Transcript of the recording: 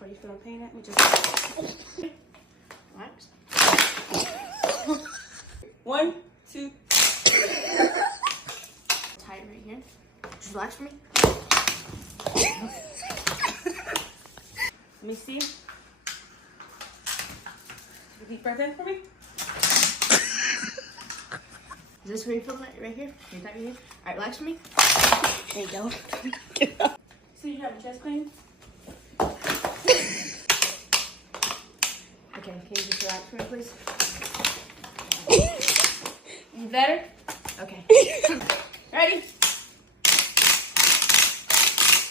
Are you feeling pain at me? Just relax. 1, 2. Tight right here. Just relax for me. Let me see. Take a deep breath in for me. Is this where you feel it? Right here? Can you tap your head? Alright, relax for me. There you go. So you have chest pain? Okay, can you just relax for me, please? You better? Okay. Ready?